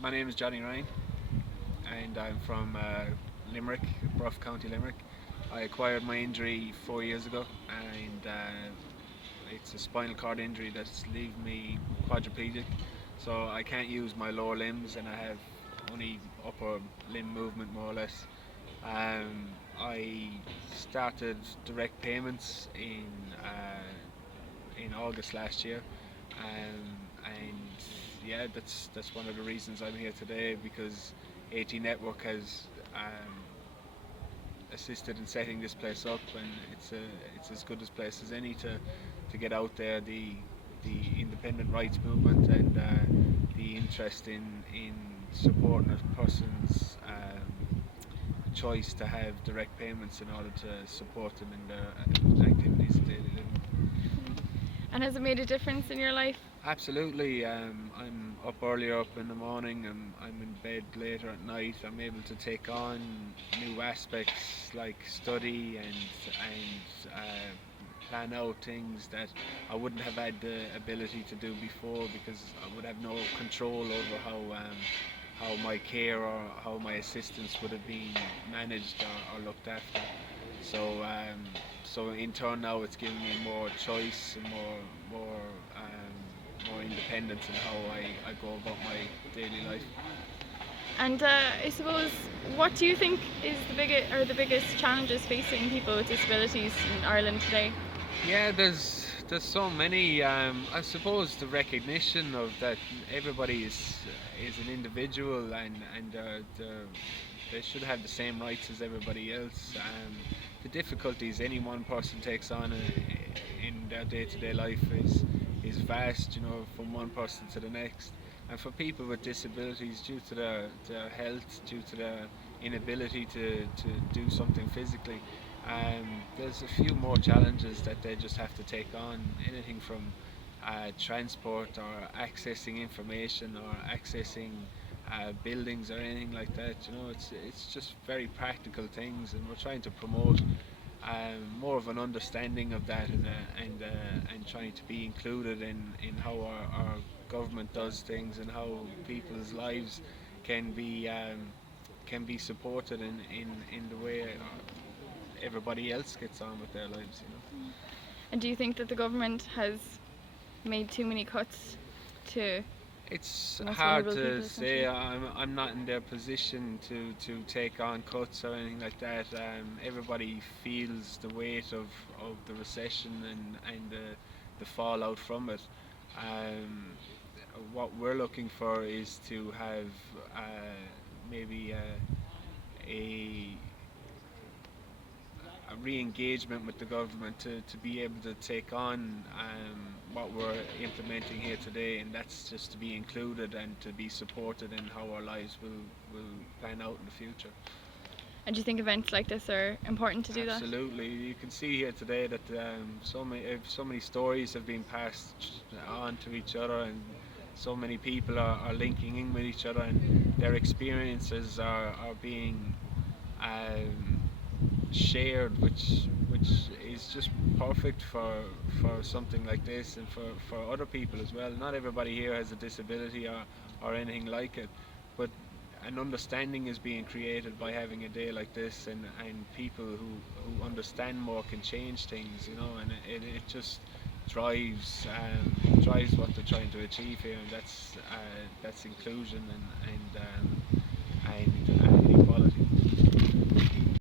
My name is Johnny Ryan, and I'm from Limerick, Bruff County, Limerick. I acquired my injury 4 years ago, and it's a spinal cord injury that's leaving me quadriplegic. So I can't use my lower limbs, and I have only upper limb movement more or less. I started direct payments in August last year, and yeah, that's one of the reasons I'm here today because AT Network has assisted in setting this place up, and it's as good a place as any to get out there the independent rights movement and the interest in supporting a person's choice to have direct payments in order to support them in their activities of daily living. And has it made a difference in your life? Absolutely. I'm up earlier up in the morning. I'm in bed later at night. I'm able to take on new aspects like study and plan out things that I wouldn't have had the ability to do before because I would have no control over how my care or how my assistance would have been managed or looked after. So so in turn now it's given me more choice and more independence in how I go about my daily life. And I suppose, what do you think is the biggest challenges facing people with disabilities in Ireland today? Yeah, there's so many. I suppose the recognition of that everybody is an individual and they should have the same rights as everybody else. The difficulties any one person takes on in their day-to-day life is vast. You know, from one person to the next. And for people with disabilities, due to their health, due to their inability to do something physically, there's a few more challenges that they just have to take on. Anything from transport or accessing information or accessing buildings or anything like that. You know, it's just very practical things, and we're trying to promote more of an understanding of that and trying to be included in how our government does things and how people's lives can be um, can be supported in the way everybody else gets on with their lives. You know. And do you think that the government has made too many cuts to It's the most hard vulnerable to people, say. essentially? I'm not in their position to take on cuts or anything like that. Everybody feels the weight of the recession and the fallout from it. Um, what we're looking for is to have maybe a a re-engagement with the government to be able to take on what we're implementing here today, and that's just to be included and to be supported in how our lives will plan out in the future. And do you think events like this are important to do that? Absolutely, you can see here today that so many stories have been passed on to each other, and so many people are linking in with each other, and their experiences are being um, shared, which is just perfect for something like this and for other people as well. Not everybody here has a disability or anything like it, but an understanding is being created by having a day like this, and people who understand more can change things, you know, and it just drives what they're trying to achieve here, and that's inclusion and